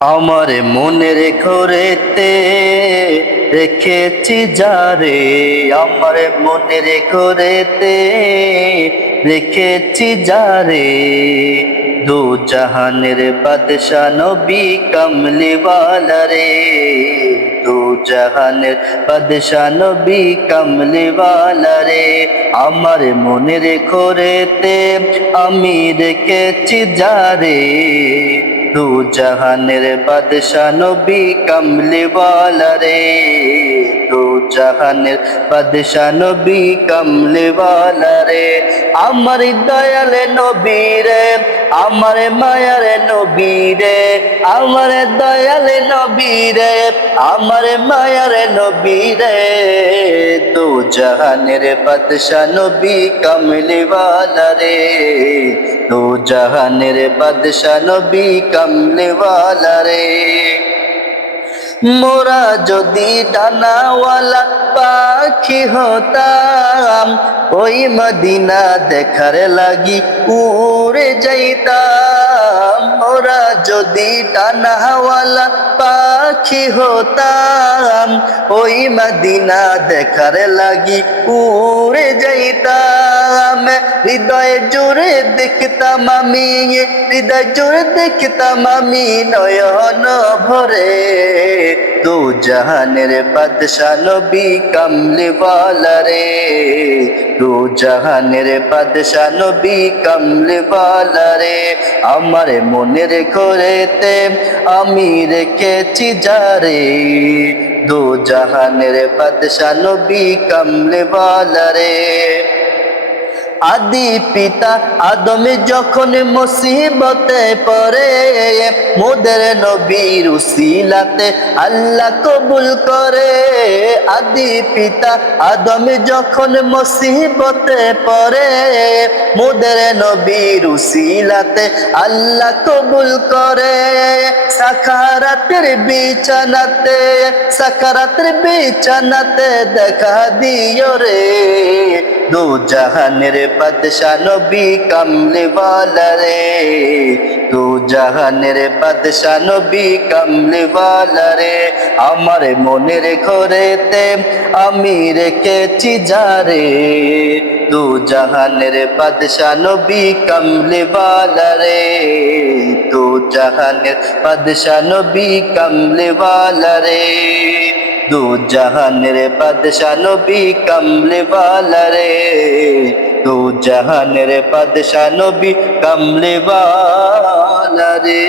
আমার মনের ঘরেতে রেখেছি যারে, আমার মনের ঘরেতে রেখেছি যারে, দু জাহানের বাদশা নবী কামলিওয়ালা রে, দু জাহানের বাদশা নবী কামলিওয়ালা রে। আমার মনের ঘরেতে আমি রেখেছি যারে, দু জাহানের বাদশা নবী কামলিওয়ালা রে, দু জাহানের বাদশা নবী কামলিওয়ালা রে। আমার দয়াল নবী রে, আমার মায়ার নবী রে, আমার দয়াল নবী রে, আমার মায়ার নবী রে, দু জাহানের বাদশা নবী কামলিওয়ালা রে, দু জাহানের বাদশা নবী কামলিওয়ালা রে। মোরা যদি ডানাওয়ালা পাখি হতাম, ওই মদিনা দেখার লাগি উড়ে যাইতাম। মোরা যদি ডানাওয়ালা পাখি হতাম, ওই মদিনা দেখার লাগি উড়ে যাইতাম। হৃদয় জুড়ে দেখতাম আমি, হৃদয় জুড়ে দেখতাম আমি নয়ন ভরে, দু জাহানের বাদশা নবী কামলিওয়ালা রে, দু জাহানের বাদশা নবী কামলিওয়ালা রে। আমার মনের ঘরেতে আমি রেখেছি যারে, দু জাহানের বাদশা নবী কামলিওয়ালা রে। আদি পিতা আদম যখন মুসিবতে পড়ে, মোদের নবীর উসিলাতে আল্লাহ কবুল করে। আদি পিতা আদম যখন মুসিবতে পড়ে, মোদের নবীর উসিলাতে আল্লাহ কবুল করে। সাকারাতের বিছানাতে, সাকারাতের বিছানাতে দেখা দিও রে, দু জাহানের বাদশা নবী কামলিওয়ালা রে, দু জাহানের বাদশা নবী কামলিওয়ালা রে। আমার মনের ঘরেতে আমি রেখেছি যারে, দু জাহানের বাদশা নবী কামলিওয়ালা রে, দু জাহানের বাদশা নবী কামলিওয়ালা রে, দু জাহানের বাদশা নবী কামলিওয়ালা রে, দু জাহানের বাদশা নবী কামলিওয়ালা রে।